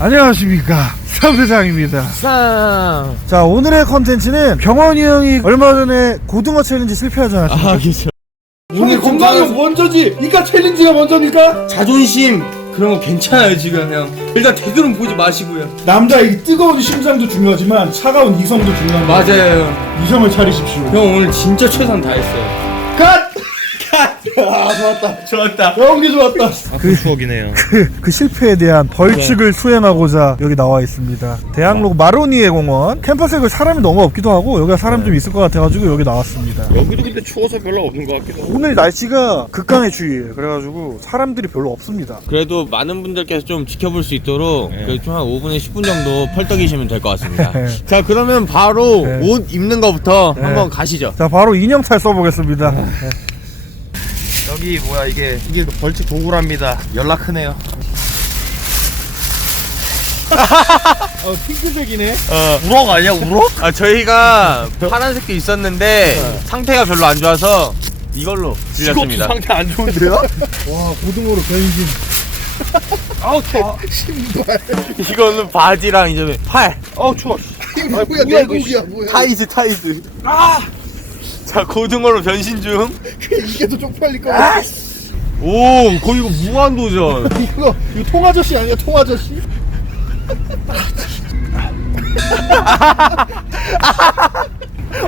안녕하십니까 삼대장입니다 쌍. 자 오늘의 컨텐츠는 병원이 형이 얼마 전에 고등어 챌린지 실패하지 않았습니까? 아, 그렇죠. 오늘 건강이 먼저지. 이까 챌린지가 먼저니까. 자존심 그런 거 괜찮아요 지금 형. 일단 댓글은 보지 마시고요. 남자의 뜨거운 심장도 중요하지만 차가운 이성도 중요한 거. 맞아요. 형. 이성을 차리십시오. 형 오늘 진짜 최선 다했어요. 컷. 아 좋았다. 좋았다. 연기 좋았다. 그 추억이네요. 그, 그 실패에 대한 벌칙을 수행하고자 여기 나와 있습니다 대학로 마로니에 공원 캠퍼스에 그 사람이 너무 없기도 하고 여기가 사람 좀 있을 것 같아가지고 여기 나왔습니다 여기도 근데 추워서 별로 없는 것 같기도 하고. 오늘 날씨가 극강의 추위예요 그래가지고 사람들이 별로 없습니다 그래도 많은 분들께서 좀 지켜볼 수 있도록 좀한 5분에 10분 정도 펄떡이시면 될 것 같습니다. 네. 자 그러면 바로 네. 옷 입는 거부터 네. 한번 가시죠. 자 바로 인형탈 써보겠습니다 네. 여기 뭐야 이게 이게 벌칙 도구랍니다. 연락 크네요. 어 핑크색이네. 우럭 아니야 우럭? 아 저희가 파란색도 있었는데 상태가 별로 안 좋아서 이걸로 빌렸습니다. 상태 안 좋은데요? 와 고등어로 변신. 아우 추워. 이거는 바지랑 이제 팔. 아우 추워. 뭐야 내국이야 뭐야. 타이즈 타이즈. 아! 자 고등어로 변신 중. 이게 더 쪽팔릴 거 같아. 오 거의 이거 무한 도전. 이거 이거 통아저씨 아니야 통아저씨?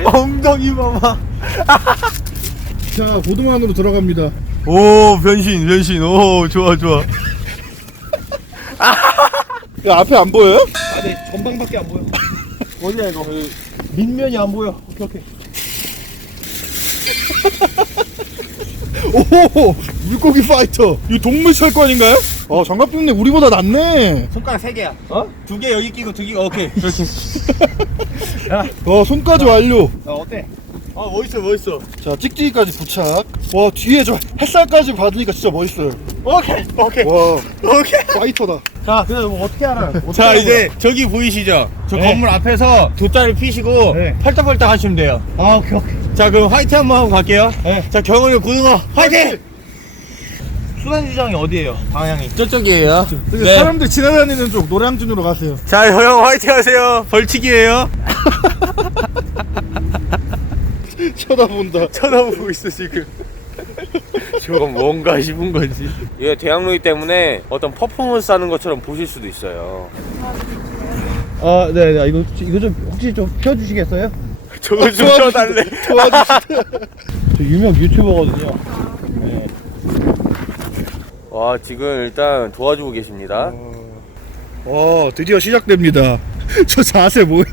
엉덩이 봐봐. 자 고등어 안으로 들어갑니다. 오 변신 변신. 오 좋아 좋아. 야 앞에 안 보여요? 아네 전방밖에 안 보여. 어디야 이거? 민면이 안 보여. 오케이 오케이. 오 물고기 파이터. 이거 동물 철권인가요? 어 장갑 꼈네 우리보다 낫네. 손가락 세 개야. 어? 두 개 여기 끼고 두 개. 오케이. 그렇게. 어 손까지 완료. 어 어때? 아 멋있어 멋있어. 자 찍찍이까지 부착. 와 뒤에 저 햇살까지 받으니까 진짜 멋있어요. 오케이 오케이. 와 오케이. 파이터다. 자 그럼 뭐 어떻게 알아? 자 이제 저기 보이시죠? 저 네. 건물 앞에서 돗자리 피시고 네. 팔딱팔딱 하시면 돼요. 아 오케이 오케이. 자 그럼 화이팅 한번 하고 갈게요. 네. 자 경원이 고등어 화이팅! 수산시장이 어디예요? 방향이. 저쪽이에요. 근데 네. 사람들 지나다니는 쪽 노량진으로 가세요. 자 형 화이팅 하세요. 벌칙이에요. 쳐다본다. 쳐다보고 있어 지금. 저건 뭔가 싶은 거지. 이게 대학로이 때문에 어떤 퍼포먼스 하는 것처럼 보실 수도 있어요. 아 네 네 이거 이거 좀 혹시 좀 펴주시겠어요? 저거 좀 쳐달래. 저 유명 유튜버거든요. 와 지금 일단 도와주고 계십니다. 어 드디어 시작됩니다. 저 자세 뭐야?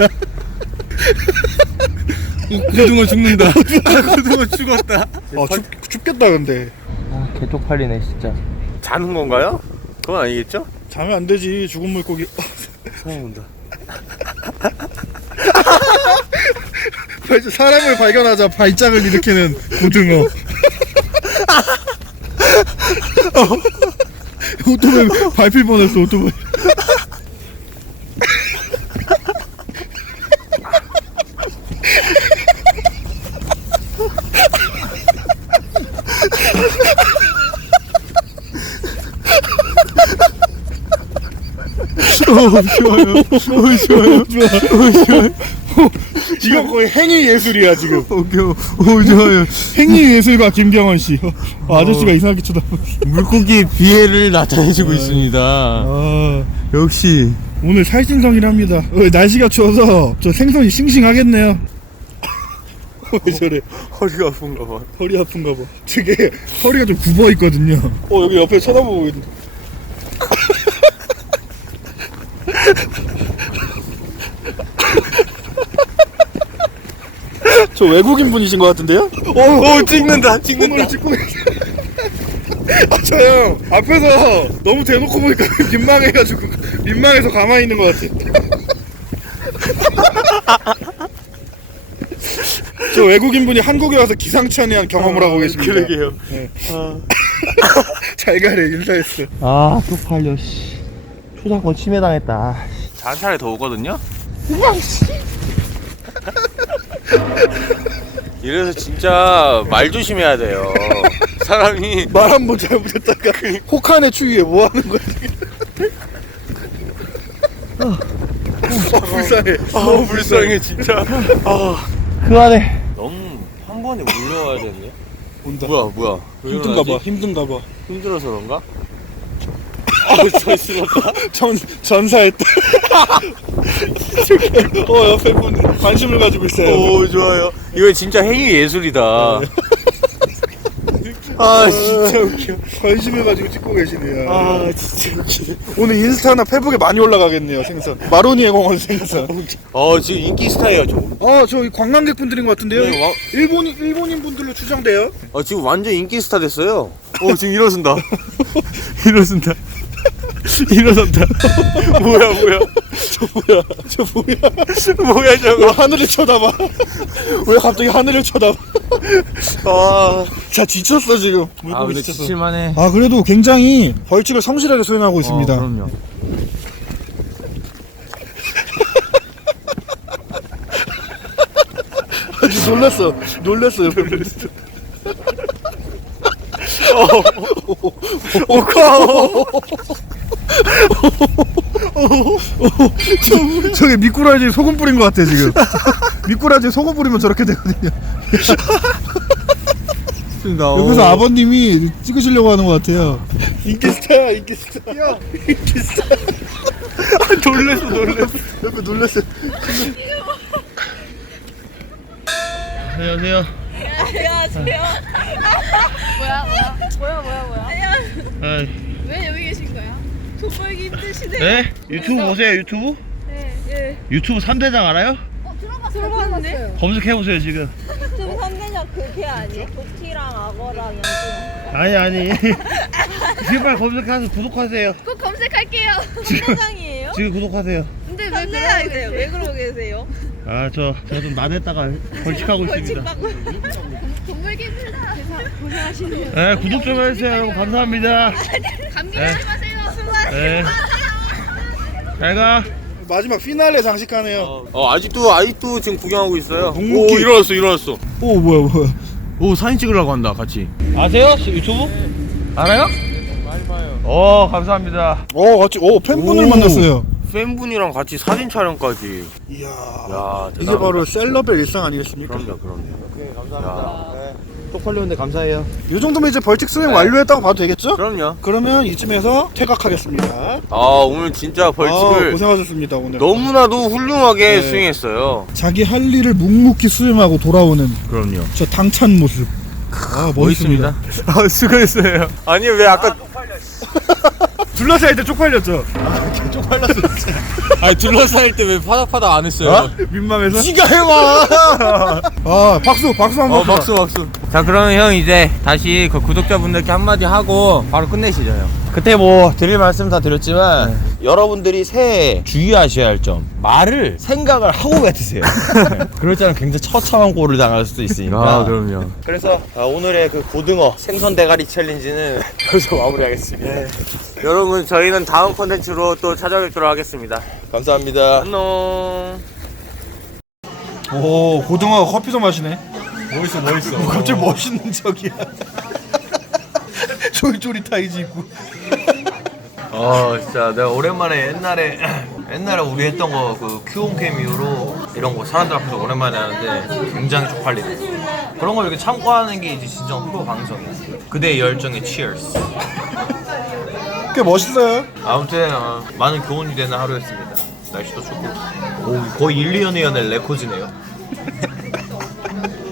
고등어 죽는다. 고등어 죽었다. 아 춥, 춥겠다 근데. 아 개쪽팔리네 진짜. 자는 건가요? 그건 아니겠죠? 자면 안 되지 죽은 물고기. 사람 온다. 발- 사람을 발견하자 발작을 일으키는 고등어. 오토바이 밟힐 뻔했어 오토바이. 좋아요. 좋아요. 좋아. 이거 거의 행위 예술이야 지금. 오케이. 오 좋아요. 행위 예술가 김경원 씨. 어, 아저씨가 이상하게 쳐다보고. 있어. 물고기 비애를 나타내주고 있습니다. 아 역시 오늘 살신성이랍니다. 어, 날씨가 추워서 저 생선이 싱싱하겠네요. 왜 저래? 허리가 아픈가 봐. 허리 아픈가 봐. 되게 허리가 좀 굽어 있거든요. 어 여기 옆에 쳐다보고 있는. 저 외국인 분이신 것 같은데요? 어, 오 찍는다 찍는다. 오늘 찍고 아, 저 형, 앞에서 너무 대놓고 보니까 민망해가지고, 민망해서 가만히 있는 것 같아. 저 외국인 분이 한국에 와서 기상천외한 경험을 하고 계십니다. 그러게요. 잘 가래, 인사했어. 아 쪽팔려 씨. 초상권 침해당했다. 잔차례 더 오거든요. 이래서 진짜 말 조심해야 돼요. 사람이 말 한 번 잘못했다가 혹한의 추위에 뭐 하는 거야, 지금. 불쌍해. 아 불쌍해 진짜. 그 안에 너무 한 번에 몰려와야 되네. 온다. 뭐야 뭐야. 왜 힘든가 봐. 힘든가 봐. 힘들어서 그런가? 저전 전사했다. 어 옆에 분 관심을 가지고 있어요. 오 좋아요. 이거 진짜 행위 예술이다. 아 진짜 웃겨. 관심을 가지고 찍고 계시네요. 아 진짜 웃기네. 오늘 인스타나 페북에 많이 올라가겠네요 생선. 마로니에 공원 생선. 어 지금 인기 스타예요 저. 어, 저 관광객 분들인 것 같은데요. 네, 와- 일본인 일본인 분들로 추정돼요. 어 지금 완전 인기 스타 됐어요. 어 지금 일어선다. 일어선다. 일어선다. 뭐야 뭐야. 저 뭐야? 저 뭐야? 뭐야 왜 저거. 하늘을 쳐다봐? 왜 갑자기 하늘을 쳐다봐? 아. 자 지쳤어 지금. 아 물고기 근데 지쳤어. 지칠만해. 아 그래도 굉장히 벌칙을 성실하게 수행하고 있습니다. 어, 그럼요. 아주 놀랐어. 놀랐어. 옆에 놀랐어. 저, 저게 미꾸라지 소금 뿌린 것 같아 지금. 미꾸라지 소금 뿌리면 저렇게 되거든요. 여기서 아버님이 찍으시려고 하는 것 같아요. 인기 스타야, 인기 스타. 야, 인기 스타. 아, 놀랬어, 놀랬어. 옆에 놀랬어. 안녕하세요 안녕하세요. 뭐야 뭐야 뭐야 뭐야 뭐야. 아, 왜 여기 계신? 돈 벌기 힘드시네요. 네? 유튜브 보세요 유튜브? 네. 예. 유튜브 3대장 알아요? 어 들어봤어요. 들어봤는데. 검색해보세요 지금 좀 선대적 그게 아니에요? 도티랑 악어랑 연중 아니 아니 빨리 검색해서 구독하세요 꼭 검색할게요. 선대장이에요? 지금 구독하세요 근데 왜? 그러고 왜 그러고 계세요? 아저 저좀 나댔다가 벌칙하고 있습니다 돈 벌기 힘들다. 고생하시네요. 네 구독 좀 해주세요 여러분 감사합니다 감기 네. 조심하세요. 네. 잘 가 마지막 피날레 장식하네요. 어 아직도 아직도 지금 구경하고 있어요. 오 일어났어 일어났어. 오, 뭐야, 뭐야. 오 사진 찍으려고 한다 같이. 아세요? 유튜브? 알아요? 많이 봐요 어 감사합니다 어, 같이, 오, 팬분을 오. 만났어요. 팬분이랑 같이 사진 촬영까지. 이야. 야 이게 대단하다. 바로 셀럽의 일상 아니겠습니까? 그럼요 그럼요. 감사합니다. 쪽팔렸는데 감사해요 이 정도면 이제 벌칙 수행 완료했다고 봐도 되겠죠? 그럼요. 그러면 이쯤에서 퇴각하겠습니다. 아 오늘 진짜 아, 벌칙을 고생하셨습니다, 오늘. 너무나도 훌륭하게 네. 수행했어요. 자기 할 일을 묵묵히 수행하고 돌아오는 그럼요. 저 당찬 모습. 아, 멋있습니다. 아, 수고했어요. 아니 왜 아까 둘러싸일 때 쪽팔렸죠? 아니 둘러싸일 때 왜 파닥파닥 안 했어요? 민망해서? 지가 해봐. 아, 박수, 박수 한 번. 어 박수 박수. 자 그러면 형 이제 다시 그 구독자분들께 한마디 하고 바로 끝내시죠 형. 그때 뭐 드릴 말씀 다 드렸지만 여러분들이 새해 주의하셔야 할 점 말을 생각을 하고 뱉으세요 그럴 때는 굉장히 처참한 꼴을 당할 수도 있으니까 아, 그럼요. 그래서 아, 오늘의 그 고등어 생선 대가리 챌린지는 여기서 마무리하겠습니다 여러분 저희는 다음 컨텐츠로 또 찾아뵙도록 하겠습니다. 감사합니다 안녕. 오, 고등어가 커피도 마시네. 멋있어 멋있어. 뭐 갑자기 멋있는 척이야. 쫄쫄이 타이즈 입고. 어 진짜 내가 오랜만에 옛날에 옛날에 우리 했던 거 그 큐온캠 이후로 이런 거 사람들 앞에서 오랜만에 하는데 굉장히 쪽팔리네 그런 걸 이렇게 참고하는 게 이제 진짜 프로 방송이야 그대의 열정에 치얼스 꽤 멋있어요. 아무튼 어, 많은 교훈이 되는 하루였습니다. 날씨도 좋고 오, 거의 1, 2년에 연애 레코즈네요.